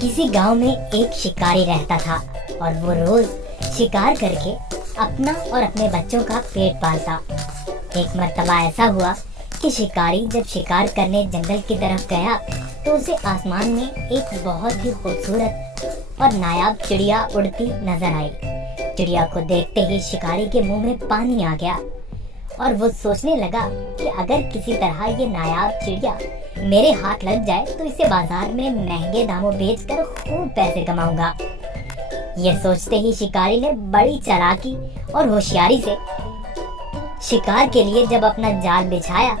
किसी गांव में एक शिकारी रहता था और वो रोज शिकार करके अपना और अपने बच्चों का पेट पालता। एक मर्तबा ऐसा हुआ कि शिकारी जब शिकार करने जंगल की तरफ गया तो उसे आसमान में एक बहुत ही खूबसूरत और नायाब चिड़िया उड़ती नजर आई। चिड़िया को देखते ही शिकारी के मुंह में पानी आ गया और वो सोचने लगा कि अगर किसी तरह ये नायाब चिड़िया मेरे हाथ लग जाए तो इसे बाजार में महंगे दामों बेचकर खूब पैसे कमाऊंगा। ये सोचते ही शिकारी ने बड़ी चालाकी और होशियारी से शिकार के लिए जब अपना जाल बिछाया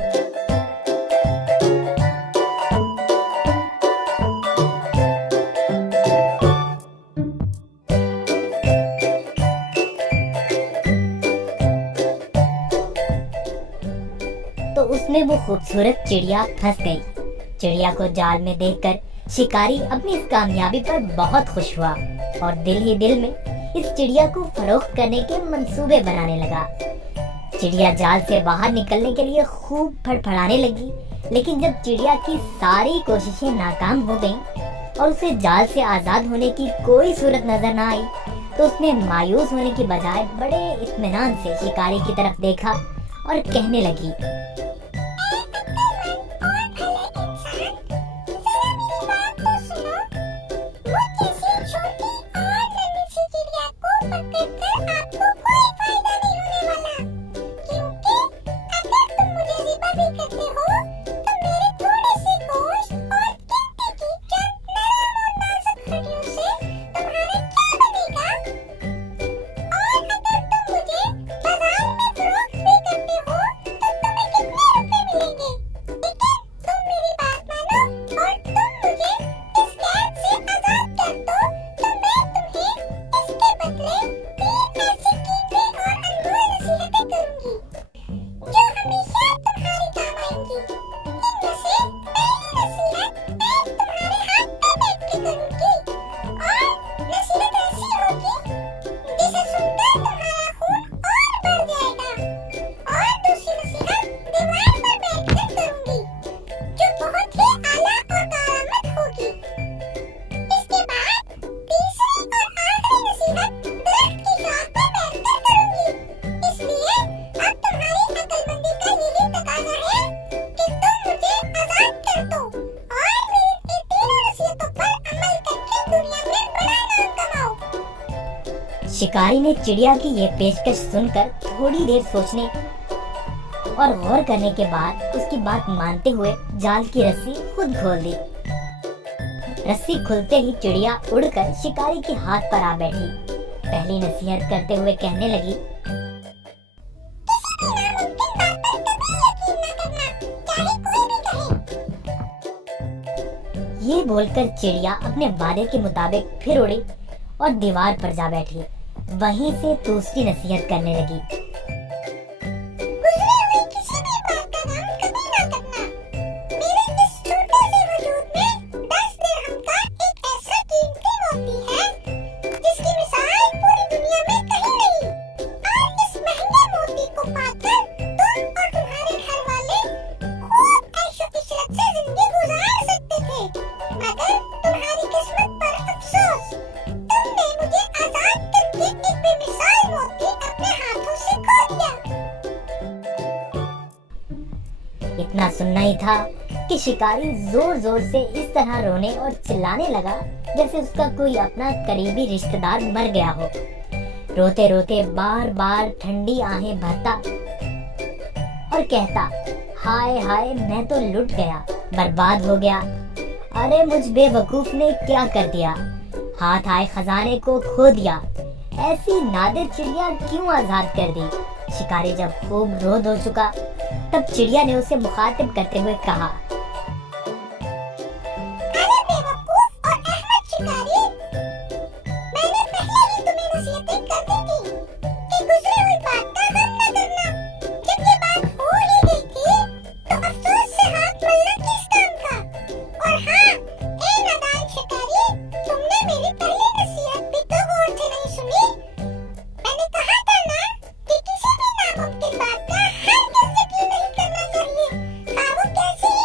तो उसमें वो खूबसूरत चिड़िया फंस गई। चिड़िया को जाल में देखकर शिकारी अपनी इस कामयाबी पर बहुत खुश हुआ और दिल ही दिल में इस चिड़िया को फरोख्त करने के मंसूबे बनाने लगा। चिड़िया जाल से बाहर निकलने के लिए खूब फड़फड़ाने लगी, लेकिन जब चिड़िया की सारी कोशिशें नाकाम हो गईं और उसे जाल से आजाद होने की कोई सूरत नजर न आई तो उसने मायूस होने की बजाय बड़े इत्मीनान से शिकारी की तरफ देखा और कहने लगी, शिकारी ने चिड़िया की ये पेशकश सुनकर थोड़ी देर सोचने और गौर करने के बाद उसकी बात मानते हुए जाल की रस्सी खुद खोल दी। रस्सी खुलते ही चिड़िया उड़कर शिकारी के हाथ पर आ बैठी। पहली नसीहत करते हुए कहने लगी, ये बोलकर चिड़िया अपने वादे के मुताबिक फिर उड़ी और दीवार पर जा बैठी। वहीं से दूसरी नसीहत करने लगी, इतना सुनना ही था कि शिकारी जोर जोर से इस तरह रोने और चिल्लाने लगा जैसे उसका कोई अपना करीबी रिश्तेदार मर गया हो। रोते रोते बार बार ठंडी आहें भरता और कहता, हाय हाय मैं तो लुट गया, बर्बाद हो गया। अरे मुझ बेवकूफ ने क्या कर दिया, हाथ आए खजाने को खो दिया। ऐसी नादिर चिड़िया क्यों आजाद कर दी। शिकारी जब खूब रो धो चुका तब चिड़िया ने उसे मुखातिब करते हुए कहा, अरे बेवकूफ और अहमद शिकारी, मैंने पहले ही तुम्हें नसीहतें कर दी थी कि गुजरी हुई बात का गम न करना। जब ये बात हो ही गई थी तो अफसोस से हाथ मलना किस काम का। और हाँ, ए नादान शिकारी, तुमने मेरी पहली नसीहत भी तो गौर से नहीं सुनी। मैंने कहा था ना कि किसी भी नामुमकिन बात का हर यकीन नहीं करना चाहिए, हाँ वो कैसी ही